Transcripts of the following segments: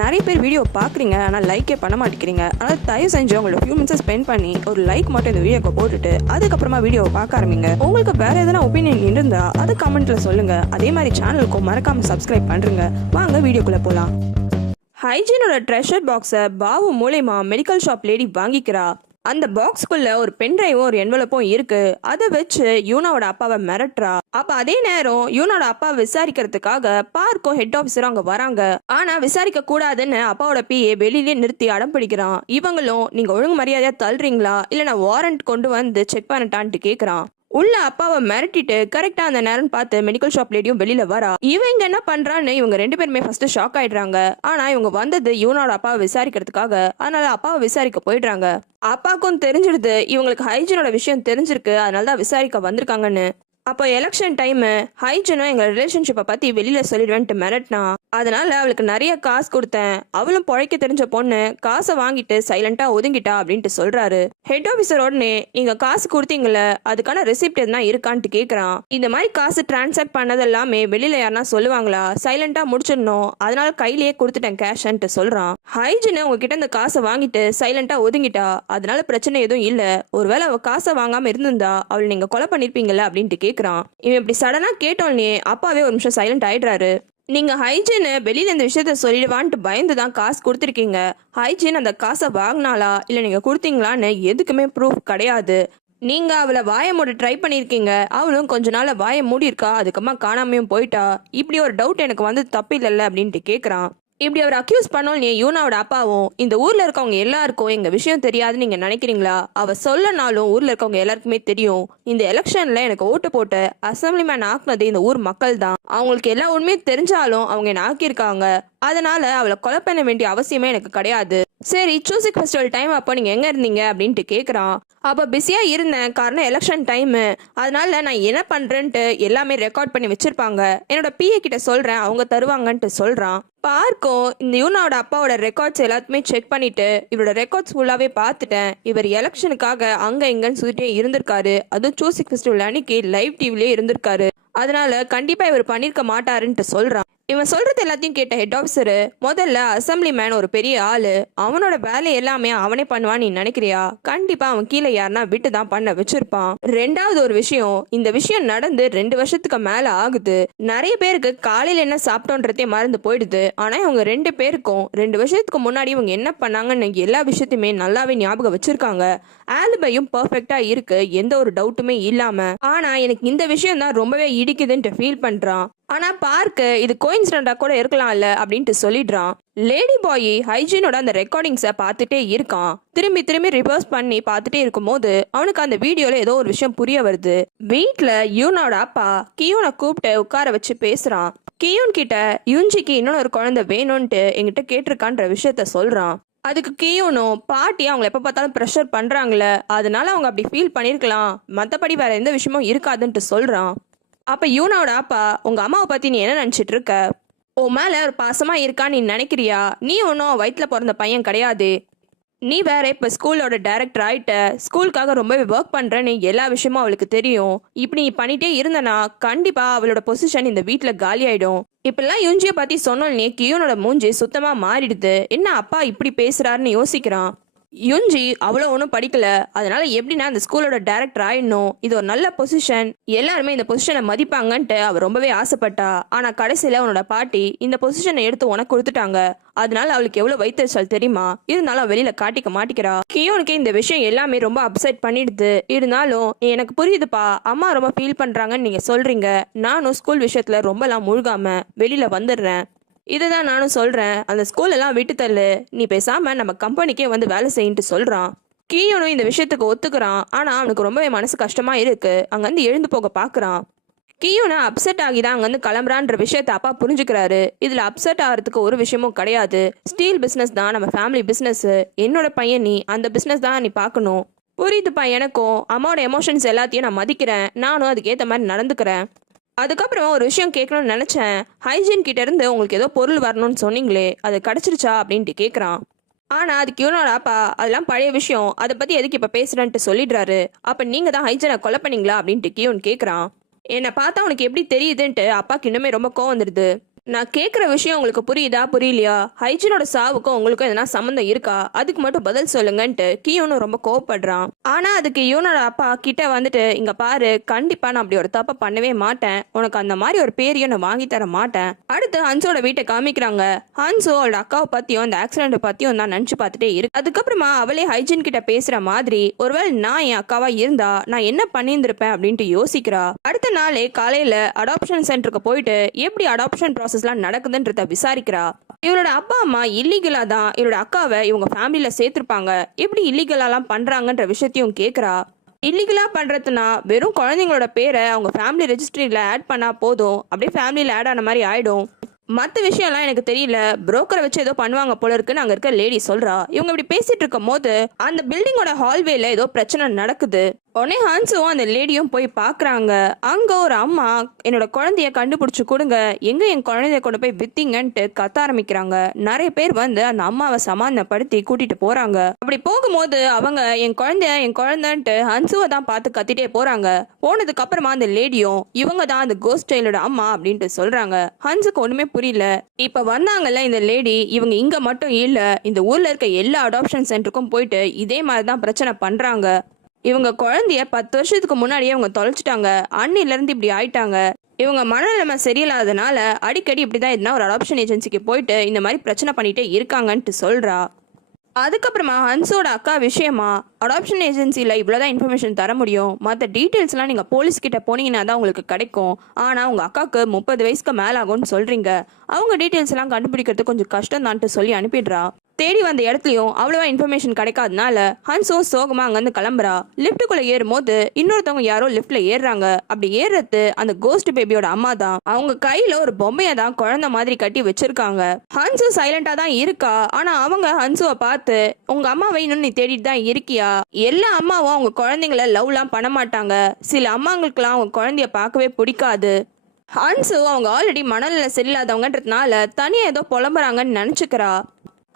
நிறைய பேர் வீடியோ பார்க்குறீங்க, ஆனால் லைக்கே பண்ண மாட்டேங்கிறீங்க. ஆனால் தயவு செஞ்சு உங்களோட ஃபியூ மினிட்ஸ் ஸ்பெண்ட் பண்ணி ஒரு லைக் மட்டும் இந்த வீடியோக்கு போட்டுட்டு அதுக்கப்புறமா வீடியோவை பார்க்க ஆரம்பிங்க. உங்களுக்கு வேற எதனா ஒப்பீனியன் இருந்தால் அதை கமெண்ட்ல சொல்லுங்க. அதே மாதிரி சேனலுக்கும் மறக்காம சப்ஸ்கிரைப் பண்ணுங்க. வாங்க வீடியோக்குள்ள போகலாம். ஹைஜீனோட ட்ரெஷர் பாக்ஸை பாவு மூலமா மெடிக்கல் ஷாப் லேடி வாங்கிக்கிறா. அந்த பாக்ஸ்குள்ள ஒரு பென்ட்ரைவும் ஒரு என்வலப்பும் இருக்கு. அதை வச்சு யூனாவோட அப்பாவை மிரட்டுறா. அப்ப அதே நேரம் யூனாவோட அப்பா விசாரிக்கிறதுக்காக பார்க்கும் ஹெட் ஆபீசரும் அங்க வராங்க. ஆனா விசாரிக்க கூடாதுன்னு அப்பாவோட பிஏ வெளியிலே நிறுத்தி அடம் பிடிக்கிறான். இவங்களும் நீங்க ஒழுங்கு மரியாதையா தள்ளுறீங்களா இல்ல நான் வாரண்ட் கொண்டு வந்து செக் பண்ணட்டான்ட்டு கேக்குறான். உள்ள அப்பாவை மிரட்டிட்டு கரெக்டா அந்த நேரம் பார்த்து மெடிக்கல் ஷாப் லேடியும் வெளியில வரா. இவங்க என்ன பண்றான்னு இவங்க ரெண்டு பேருமே ஃபர்ஸ்ட் ஷாக் ஆயிடுறாங்க. ஆனா இவங்க வந்தது யூனோட அப்பாவை விசாரிக்கிறதுக்காக. அதனால அப்பாவை விசாரிக்க போயிடுறாங்க. அப்பாவுக்கும் தெரிஞ்சிடுது இவங்களுக்கு ஹைஜீனோட விஷயம் தெரிஞ்சிருக்கு, அதனாலதான் விசாரிக்க வந்திருக்காங்கன்னு. அப்போ எலெக்ஷன் டைம் ஹைஜனும் எங்க ரிலேஷன்ஷிப்பை பத்தி வெளியில சொல்லிடுவேன்ட்டு மிரட்டினா. அதனால அவளுக்கு நிறைய காசு கொடுத்தேன், அவளும் பொழைக்க தெரிஞ்ச பொண்ணு, காசை வாங்கிட்டு சைலண்டா ஒதுங்கிட்டா அப்படின்ட்டு சொல்றாரு. ஹெட் ஆபீசர் உடனே நீங்க காசு கொடுத்தீங்கல்ல அதுக்கான ரெசிப்ட் எதுனா இருக்கான்ட்டு கேக்குறான். இந்த மாதிரி காசு டிரான்சாக்ட் பண்ணது எல்லாமே வெளியில யாருன்னா சொல்லுவாங்களா, சைலண்டா முடிச்சிடணும், அதனால கையிலேயே கொடுத்துட்டேன் கேஷ்ன்ட்டு சொல்றான். ஹைஜன் உங்ககிட்ட இந்த காசை வாங்கிட்டு சைலண்டா ஒதுங்கிட்டா, அதனால பிரச்சனை எதுவும் இல்ல, ஒருவேளை அவ காசை வாங்காம இருந்திருந்தா அவளை நீங்க கொலை பண்ணிருப்பீங்கல்ல அப்படின்ட்டு கேக்குறான். இவன் இப்படி சடனா கேட்டோன்னே அப்பாவே ஒரு நிமிஷம் சைலண்ட் ஆயிடுறாரு. நீங்க ஹைஜீன் வெளியில இந்த விஷயத்த சொல்லிடுவான்ட்டு பயந்துதான் காசு கொடுத்துருக்கீங்க. ஹைஜீன் அந்த காசை வாங்கினாலா இல்ல நீங்க கொடுத்தீங்களான்னு எதுக்குமே ப்ரூஃப் கிடையாது. நீங்க அவளை வாய மூட ட்ரை பண்ணிருக்கீங்க, அவளும் கொஞ்ச நாள் வாய மூடி இருக்கா, அதுக்கப்புறமா காணாமையும் போயிட்டா. இப்படி ஒரு டவுட் எனக்கு வந்து தப்பு இல்லைல்ல அப்படின்ட்டு கேக்குறான். இப்படி அவர் அக்யூஸ் பண்ணோன்னே யூனாவோட அப்பாவும் இந்த ஊர்ல இருக்கவங்க எல்லாருக்கும் எங்க விஷயம் தெரியாதுன்னு நீங்க நினைக்கிறீங்களா, அவ சொல்லனாலும் ஊர்ல இருக்கவங்க எல்லாருக்குமே தெரியும். இந்த எலெக்ஷன்ல எனக்கு ஓட்டு போட்டு அசம்பிளிமேன் ஆக்குனது இந்த ஊர் மக்கள் தான். அவங்களுக்கு எல்லா உண்மையும் தெரிஞ்சாலும் அவங்க என்ன ஆக்கியிருக்காங்க. அதனால அவளை கொலை பண்ண வேண்டிய அவசியமே எனக்கு கிடையாது. சரி, சூசிக் ஃபெஸ்டிவல் டைம் அப்போ நீங்க எங்க இருந்தீங்க அப்படின்ட்டு கேக்குறான். அப்ப பிஸியா இருந்தேன், காரணம் எலெக்ஷன் டைம், அதனால நான் என்ன பண்றேன்ட்டு எல்லாமே ரெக்கார்ட் பண்ணி வச்சிருப்பாங்க, என்னோட பிஏ கிட்ட சொல்றேன், அவங்க தருவாங்கன்ட்டு சொல்றான். பார்க்கும் இந்த யூனாவோட அப்பாவோட ரெக்கார்ட்ஸ் எல்லாத்தையுமே செக் பண்ணிட்டு இவரோட ரெக்கார்ட்ஸ் ஃபுல்லாவே பார்த்துட்டேன். இவர் எலெக்ஷனுக்காக அங்க இங்கன்னு சொல்லிட்டே இருந்திருக்காரு. அதுவும் சூசிக் ஃபெஸ்டிவல் அன்னைக்கு லைவ் டிவிலே இருந்திருக்காரு. அதனால கண்டிப்பா இவர் பண்ணிருக்க மாட்டாருன்ட்டு சொல்றான். இவன் சொல்றது எல்லாத்தையும் கேட்ட ஹெட் ஆஃபீஸரு, முதல்ல அசம்பிளி மேன் ஒரு பெரிய ஆளு, அவனோட வேலை எல்லாமே அவனே பண்ணுவான்னு நீ நினைக்கிறியா? கண்டிப்பா அவன் கீழே யாருன்னா விட்டு தான் பண்ண வச்சிருப்பான். ரெண்டாவது ஒரு விஷயம், இந்த விஷயம் நடந்து 2 வருஷத்துக்கு மேல ஆகுது. நிறைய பேருக்கு காலையில என்ன சாப்பிட்டோன்றதே மறந்து போயிடுது. ஆனா இவங்க 2 பேருக்கும் 2 வருஷத்துக்கு முன்னாடி இவங்க என்ன பண்ணாங்கன்னு எல்லா விஷயத்தையுமே நல்லாவே ஞாபகம் வச்சிருக்காங்க. ஆல்பையும் பர்ஃபெக்டா இருக்கு, எந்த ஒரு டவுட்டுமே இல்லாம. ஆனா எனக்கு இந்த விஷயம் தான் ரொம்பவே இடிக்குதுன்ட்டு ஃபீல் பண்றான். ஆனா பார்க்க இது கோயின்சிடென்டா கூட இருக்கலாம்ல அப்படின்ட்டு சொல்லிடுறான். லேடி பாய் ஹைஜீனோட அந்த ரெக்கார்டிங்ஸை பார்த்துட்டே இருக்கான். திரும்பி திரும்பி ரிவர்ஸ் பண்ணி பார்த்துட்டே இருக்கும் போது அவனுக்கு அந்த வீடியோல ஏதோ ஒரு விஷயம் புரிய வருது. வீட்டுல யூனோட அப்பா கியூனை கூப்பிட்டு உட்கார வச்சு பேசுறான். கியூன் கிட்ட யுஞ்சிக்கு இன்னொரு குழந்தை வேணும்ட்டு என்கிட்ட கேட்டிருக்கான்ற விஷயத்த சொல்றான். அதுக்கு கியூனும் பாட்டி அவங்களை எப்ப பார்த்தாலும் ப்ரெஷர் பண்றாங்களே, அதனால அவங்க அப்படி ஃபீல் பண்ணிருக்கலாம், மற்றபடி வேற எந்த விஷயமும் இருக்காதுன்ட்டு சொல்றான். அப்ப யூனாவோட அப்பா, உங்க அம்மாவை பத்தி நீ என்ன நினைச்சிட்டு இருக்க? உன் மேல ஒரு பாசமா இருக்கான்னு நீ நினைக்கிறியா? நீ ஒன்னும் வயிற்றுல பிறந்த பையன் கிடையாது. நீ வேற இப்ப ஸ்கூலோட டைரக்டர் ஆயிட்ட, ஸ்கூலுக்காக ரொம்பவே ஒர்க் பண்றேன்னு எல்லா விஷயமும் அவளுக்கு தெரியும். இப்படி நீ பண்ணிட்டே இருந்தனா கண்டிப்பா அவளோட பொசிஷன் இந்த வீட்டுல காலி ஆயிடும். இப்பெல்லாம் யுஞ்சிய பத்தி சொன்னோன்னே கியூனோட மூஞ்சி சுத்தமா மாறிடுது. என்ன அப்பா இப்படி பேசுறாருன்னு யோசிக்கிறான். யுஞ்சி அவ்வளோ ஒன்றும் படிக்கல, அதனால எப்படின்னா அந்த ஸ்கூலோட டைரக்டர் ஆயிடணும், இது ஒரு நல்ல பொசிஷன், எல்லாருமே இந்த பொசிஷனை மதிப்பாங்கன்ட்டு அவ ரொம்பவே ஆசைப்பட்டா. ஆனா கடைசியில அவனோட பாட்டி இந்த பொசிஷனை எடுத்து உனக்கு கொடுத்துட்டாங்க. அதனால அவளுக்கு எவ்வளவு வயிற்றுச்சல் தெரியுமா? இருந்தாலும் வெளியில காட்டிக்க மாட்டிக்கிறா. கியோனுக்கு இந்த விஷயம் எல்லாமே ரொம்ப அப்செட் பண்ணிடுது. இருந்தாலும் எனக்கு புரியுதுப்பா, அம்மா ரொம்ப ஃபீல் பண்றாங்கன்னு நீங்க சொல்றீங்க. நானும் ஸ்கூல் விஷயத்துல ரொம்பலாம் முழுகாம வெளியில வந்துடுறேன். இதுதான் நானும் சொல்றேன், அந்த ஸ்கூல் எல்லாம் விட்டு தள்ளு, நீ பேசாம நம்ம கம்பெனிக்கே வந்து வேலை செய்யிட்டு சொல்றான். கியோனும் இந்த விஷயத்துக்கு ஒத்துக்கிறான். ஆனா அவனுக்கு ரொம்பவே மனசு கஷ்டமா இருக்கு. அங்கிருந்து எழுந்து போக பாக்குறான். கியூனா அப்செட் ஆகிதான் அங்கிருந்து கிளம்புறான்ற விஷயத்த அப்பா புரிஞ்சுக்கிறாரு. இதுல அப்செட் ஆகிறதுக்கு ஒரு விஷயமும் கிடையாது. ஸ்டீல் பிசினஸ் தான் நம்ம ஃபேமிலி பிசினஸ். என்னோட பையன் நீ, அந்த பிசினஸ் தான் நீ பார்க்கணும். புரியுதுப்பா, எனக்கும் அம்மாவோட எமோஷன்ஸ் எல்லாத்தையும் நான் மதிக்கிறேன், நானும் அதுக்கேற்ற மாதிரி நடந்துக்கிறேன். அதுக்கப்புறம் ஒரு விஷயம் கேட்கணும்னு நினைச்சேன், ஹைஜீன் கிட்ட இருந்து உங்களுக்கு ஏதோ பொருள் வரணும்னு சொன்னீங்களே, அது கிடைச்சிருச்சா அப்படின்ட்டு கேட்குறான். ஆனா அதுக்கு இவனோட அப்பா, அதெல்லாம் பழைய விஷயம், அதை பத்தி எதுக்கு இப்ப பேசுறேன்ட்டு சொல்லிடுறாரு. அப்ப நீங்க தான் ஹைஜனை கொலை பண்ணீங்களா அப்படின்ட்டு கியூன் கேட்குறான். என்னை பார்த்தா உனக்கு எப்படி தெரியுதுன்ட்டு அப்பாக்கு இன்னுமே ரொம்ப கோவம் வந்துடுது. நான் கேட்குற விஷயம் உங்களுக்கு புரியுதா புரியலையா? ஹைஜினோட சாவுக்கும் உங்களுக்கும் எதனா சம்மந்தம் இருக்கா? அதுக்கு மட்டும் பதில் சொல்லுங்கன்ட்டு கியோனும் ரொம்ப கோவப்படுறான். ஆனா அதுக்கு யூனோட அப்பா கிட்ட வந்துட்டு, இங்க பாரு, கண்டிப்பா நான் அப்படி ஒரு தப்பை பண்ணவே மாட்டேன், உனக்கு அந்த மாதிரி ஒரு பேரையும் நான் வாங்கி தர மாட்டேன். அடுத்து ஹன்ஸோட வீட்டை காமிக்கிறாங்க. ஹன்ஸோ அவளோட அக்காவை பத்தியும் இந்த ஆக்சிடென்ட் பத்தியும் தான் நினைச்சு பார்த்துட்டே இருக்கு. அதுக்கப்புறமா அவளே ஹைஜின் கிட்ட பேசுற மாதிரி, ஒருவேளை நான் என் அக்காவா இருந்தா நான் என்ன பண்ணியிருந்திருப்பேன் அப்படின்ட்டு யோசிக்கிறா. அடுத்த நாளே காலையில அடாப்ஷன் சென்டருக்கு போயிட்டு எப்படி அடாப்ஷன் ப்ராசஸ்லாம் நடக்குதுன்றத விசாரிக்கிறா. இவரோட அப்பா அம்மா இல்லீகலா தான் இவரோட அக்காவை இவங்க ஃபேமிலியில சேர்த்திருப்பாங்க, எப்படி இல்லீகலாலாம் பண்றாங்கன்ற விஷயத்தையும் கேட்குறா. இல்லீகலா பண்றதுனா வெறும் குழந்தைங்களோட பேரை அவங்க ஃபேமிலி ரெஜிஸ்ட்ரியில ஆட் பண்ணா போதும், அப்படியே ஃபேமிலியில ஆட் ஆன மாதிரி ஆயிடும். மற்ற விஷயம்லாம் எனக்கு தெரியல, புரோக்கரை வச்சு ஏதோ பண்ணுவாங்க போல இருக்குன்னு அங்க இருக்க லேடி சொல்றா. இவங்க இப்படி பேசிட்டு இருக்கும் போது அந்த பில்டிங்கோட ஹால்வேல ஏதோ பிரச்சனை நடக்குது. உடனே ஹான்ஸும் அந்த லேடியும் போய் பாக்குறாங்க. அங்க ஒரு அம்மா, என்னோட குழந்தைய கண்டுபிடிச்சு கொடுங்க, எங்க என் குழந்தைய கொண்டு போய் வித்தீங்கன்ட்டு கத்த ஆரம்பிக்கிறாங்க. நிறைய பேர் வந்து அந்த அம்மாவை சமாதானப்படுத்தி கூட்டிட்டு போறாங்க. அப்படி போகும்போது அவங்க என் குழந்தைன்ட்டு ஹன்சுவை தான் பார்த்து கத்திட்டே போறாங்க. போனதுக்கு அப்புறமா அந்த லேடியும் இவங்க தான் அந்த கோஸ்ட் சைல்டோட அம்மா அப்படின்ட்டு சொல்றாங்க. ஹன்ஸுக்கு ஒண்ணுமே புரியல. இப்ப வந்தாங்கல்ல இந்த லேடி, இவங்க இங்க மட்டும் இல்ல, இந்த ஊர்ல இருக்க எல்லா அடாப்ஷன் சென்டருக்கும் போயிட்டு இதே மாதிரிதான் பிரச்சனை பண்றாங்க. இவங்க குழந்தைய 10 வருஷத்துக்கு முன்னாடியே இவங்க தொலைச்சிட்டாங்க, அன்னில இருந்து இப்படி ஆயிட்டாங்க. இவங்க மனநிலைமை சரியில்லாதனால அடிக்கடி இப்படிதான் எதுனா ஒரு அடாப்ஷன் ஏஜென்சிக்கு போயிட்டு இந்த மாதிரி பிரச்சனை பண்ணிட்டே இருக்காங்கன்ட்டு சொல்றா. அதுக்கப்புறமா ஹன்ஸோட அக்கா விஷயமா, அடாப்ஷன் ஏஜென்சியில் இவ்வளோதான் இன்ஃபர்மேஷன் தர முடியும், மற்ற டீட்டெயில்ஸ்லாம் நீங்கள் போலீஸ் கிட்ட போனீங்கன்னா தான் உங்களுக்கு கிடைக்கும். ஆனால் உங்கள் அக்காவுக்கு 30 வயசுக்கு மேலே ஆகும்னு சொல்கிறீங்க, அவங்க டீட்டெயில்ஸ்லாம் கண்டுபிடிக்கிறது கொஞ்சம் கஷ்டம் தான்ட்டு சொல்லி அனுப்பிடுறா. தேடி வந்த இடத்துலையும் அவ்வளவா இன்ஃபர்மேஷன் கிடைக்காதனால ஹன்ஸோ சோகமா அங்கேருந்து கிளம்புறா. லிஃப்ட்டுக்குள்ள ஏறும்போது இன்னொருத்தவங்க யாரோ லிஃப்ட்ல ஏறுறாங்க. அப்படி ஏறுறது அந்த கோஸ்ட் பேபியோட அம்மா தான். அவங்க கையில ஒரு பொம்மையை தான் குழந்தை மாதிரி கட்டி வச்சிருக்காங்க. ஹன்ஸு சைலண்டா தான் இருக்கா. ஆனா அவங்க ஹன்ஸுவை பார்த்து, உங்க அம்மாவை இன்னும் நீ தேடிட்டு தான் இருக்கியா? எல்லா அம்மாவும் அவங்க குழந்தைங்கள லவ்லாம் பண்ண மாட்டாங்க, சில அம்மாங்களுக்குலாம் அவங்க குழந்தைய பார்க்கவே பிடிக்காது. ஹன்ஸு அவங்க ஆல்ரெடி மனநிலை சரியில்லாதவங்கன்றதுனால தனியா ஏதோ புலம்புறாங்கன்னு நினைச்சுக்கிறா.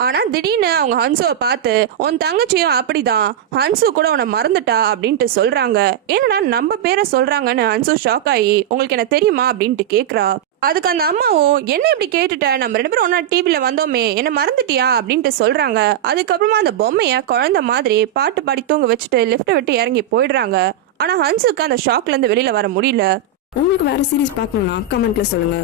ஆனா திடீர்னு அவங்க ஹன்சுவை பார்த்து, உன் தங்கச்சியும் அப்படிதான், ஹன்சு கூட உன்னை மறந்துட்டா அப்படின்ட்டு சொல்றாங்க. ஏன்னா நம்ம பேரை சொல்றாங்கன்னு ஹன்சு ஷாக் ஆகி, உங்களுக்கு என்ன தெரியுமா அப்படின்ட்டு கேக்குறா. அதுக்கு அந்த அம்மாவும், என்ன இப்படி கேட்டுட்ட, நம்ம 2 பேரும் ஒன்னா டிவில வந்தோமே, என்ன மறந்துட்டியா அப்படின்ட்டு சொல்றாங்க. அதுக்கப்புறமா அந்த பொம்மைய குழந்தை மாதிரி பாட்டு பாடி தூங்க வச்சுட்டு லிஃப்ட்டை விட்டு இறங்கி போயிடுறாங்க. ஆனா ஹன்சுக்கு அந்த ஷாக்ல இருந்து வெளியில வர முடியல. உங்களுக்கு வேற சீரிஸ் பார்க்கணும்னா கமெண்ட்ல சொல்லுங்க.